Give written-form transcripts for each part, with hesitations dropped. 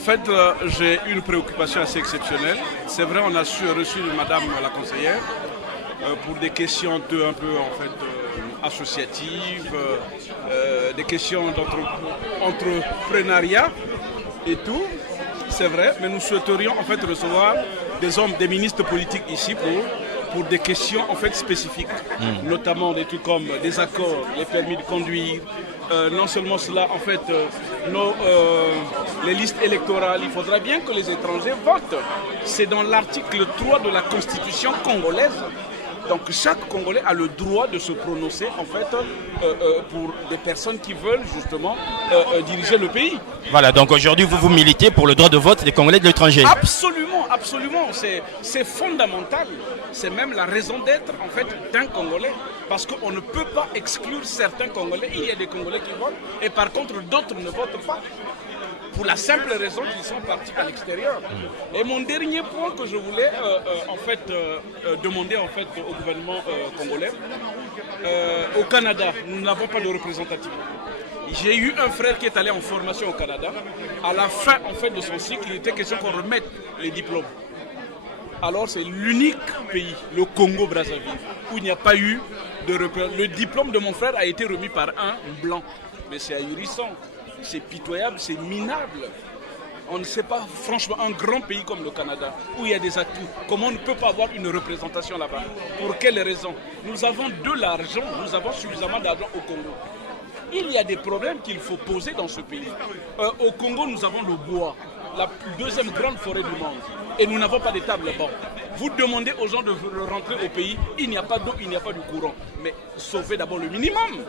En fait, j'ai une préoccupation assez exceptionnelle. C'est vrai, on a reçu Madame la conseillère pour des questions un peu en fait, associatives, des questions d'entrepreneuriat et tout. C'est vrai, mais nous souhaiterions en fait recevoir des ministres politiques ici pour des questions en fait spécifiques, notamment des trucs comme des accords, les permis de conduire. Non seulement cela, en fait, les listes électorales, il faudra bien que les étrangers votent. C'est dans l'article 3 de la Constitution congolaise. Donc chaque Congolais a le droit de se prononcer en fait pour des personnes qui veulent justement diriger le pays. Voilà, donc aujourd'hui vous militez pour le droit de vote des Congolais de l'étranger. Absolument, absolument. C'est fondamental. C'est même la raison d'être en fait d'un Congolais. Parce qu'on ne peut pas exclure certains Congolais. Il y a des Congolais qui votent et par contre d'autres ne votent pas. Pour la simple raison qu'ils sont partis à l'extérieur. Et mon dernier point que je voulais demander en fait, au gouvernement congolais, au Canada, nous n'avons pas de représentativité. J'ai eu un frère qui est allé en formation au Canada. À la fin en fait, de son cycle, il était question qu'on remette les diplômes. Alors c'est l'unique pays, le Congo-Brazzaville, où il n'y a pas eu de représentation. Le diplôme de mon frère a été remis par un blanc. Mais c'est ahurissant. C'est pitoyable, c'est minable. On ne sait pas, franchement, un grand pays comme le Canada, où il y a des atouts, comment on ne peut pas avoir une représentation là-bas? Pour quelles raisons? Nous avons de l'argent, nous avons suffisamment d'argent au Congo. Il y a des problèmes qu'il faut poser dans ce pays. Au Congo, nous avons le bois, la deuxième grande forêt du monde, et nous n'avons pas d'étable banc. Vous demandez aux gens de rentrer au pays, il n'y a pas d'eau, il n'y a pas de courant. Mais sauvez d'abord le minimum.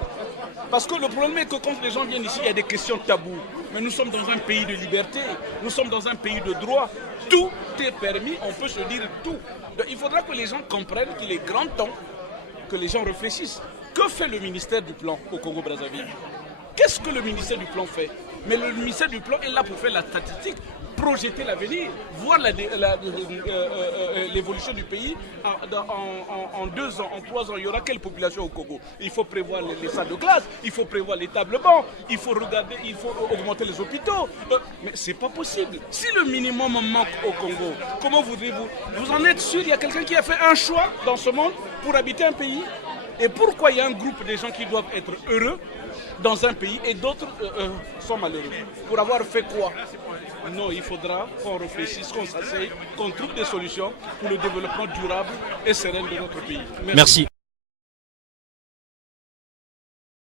Parce que le problème est que quand les gens viennent ici, il y a des questions taboues. Mais nous sommes dans un pays de liberté, nous sommes dans un pays de droit. Tout est permis, on peut se dire tout. Donc, il faudra que les gens comprennent qu'il est grand temps que les gens réfléchissent. Que fait le ministère du Plan au Congo-Brazzaville? Qu'est-ce que le ministère du Plan fait? Mais le ministère du Plan est là pour faire la statistique, projeter l'avenir, voir l'évolution du pays en 2 ans, en 3 ans. Il y aura quelle population au Congo? Il faut prévoir les salles de classe, il faut prévoir les tables bancs, il faut regarder, il faut augmenter les hôpitaux. Mais c'est pas possible. Si le minimum manque au Congo, comment voudrez-vous? Vous en êtes sûr? Il y a quelqu'un qui a fait un choix dans ce monde pour habiter un pays? Et pourquoi il y a un groupe de gens qui doivent être heureux dans un pays et d'autres sont malheureux? Pour avoir fait quoi? Non, il faudra qu'on réfléchisse, qu'on s'asseye, qu'on trouve des solutions pour le développement durable et serein de notre pays. Merci.